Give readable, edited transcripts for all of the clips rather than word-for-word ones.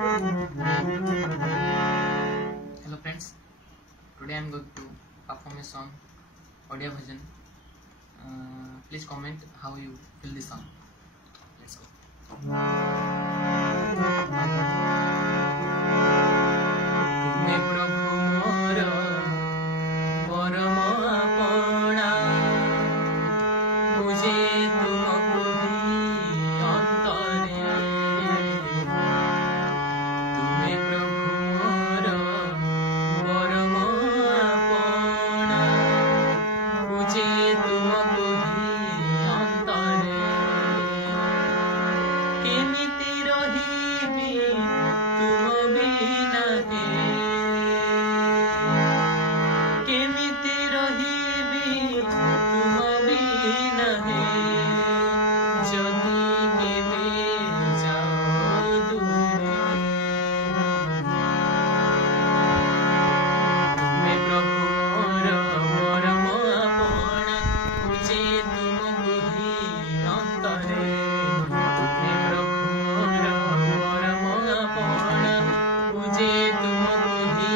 Hello friends, today I am going to perform a song, audio version. Please comment how you feel the song. Let's go. तुम्हें प्रभु मोर परम अपना, मुझे तुमको ही अंतरे। तुम्हें प्रभु मोर परम अपना, मुझे तुमको ही अंतरे। केमिति रहिबी तुम बिना हे, केमिति रहिबी तुम बिना हे, जदि केबे जाओ दूरे। तुम्हें प्रभु मोर परम अपना, मुझे तुमको ही अंतरे। तुम्हें प्रभु मोर परम अपना, मुझे तुमको ही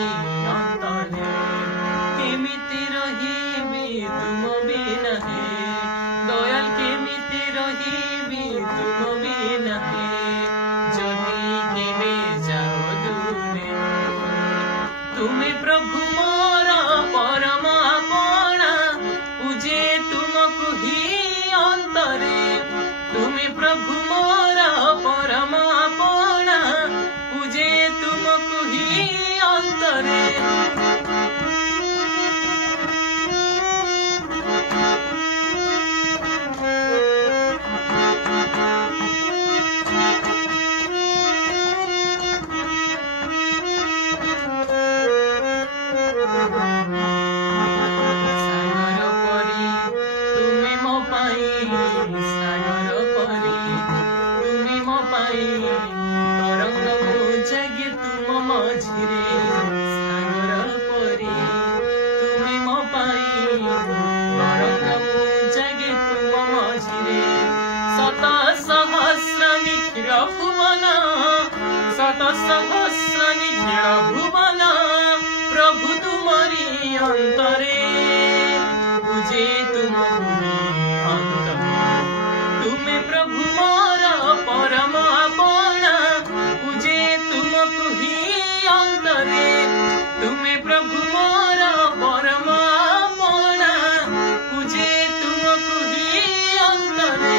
अंतरे। केमिति रहिबी तुम बिना हे, दयाल केमिति रहिबी तुम बिना हे, जदि केबे जाओ दूरे। तुम्हें प्रभु मोर परम अपना, मुझे तुमको ही अंतरे। तुम्हें प्रभु मोर परम अपना, मुझे तुमको ही अंतरे। सागर परी तुम्हें मो पाई, सागर परी तुम्हें मो पाई, तरंग मो जागे तुम मझिरे। सागर परी तुम्हें मो पाई, तरंग मो जागे तुम मझिरे। शत सहस्र निखिल भुवन, शत सहस्र निखिल भुवन, प्रभु तुमरी अंतरे, मुझे तुमको ही अंतरे। तुम्हें प्रभु मोर परम अपना, मुझे तुमको ही अंतरे। तुम्हें प्रभु मोर परम अपना, मुझे तुमको ही अंतरे।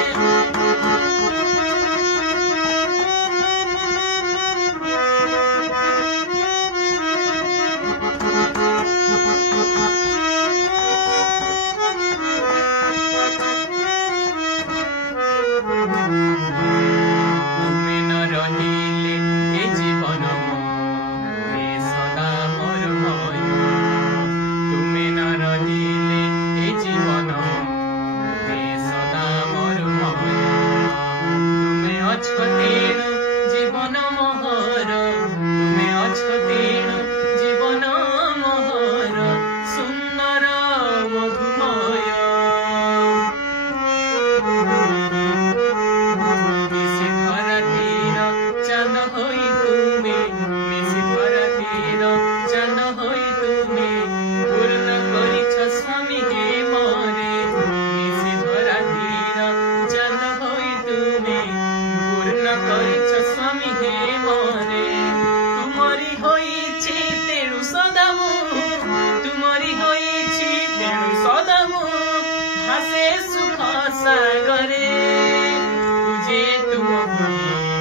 तुम्हें न रहिले ए जीवन मोरे सदा मोर भय। तुम्हें न रहिले ए जीवन मोरे सदा मोर भय। तुम्हें अछ तेणु जीवन मोहर, तुम्हें अछ तेणु जीवन मोहर, सुंदर मधुमय। मिसी भरा तीर चांद होई तुमे, मिसी भरा तीर चांद होई तुमे, पूर्ण करिछ स्वामी हे मोरे। मिसी भरा तीर चांद होई तुमे, पूर्ण करिछ स्वामी हे मोरे। तुमरी होइछि तेणु सदा मु, तुमरी होइछि तेणु सदा मु, भासे सुख सागरे, मुझे तुमको ही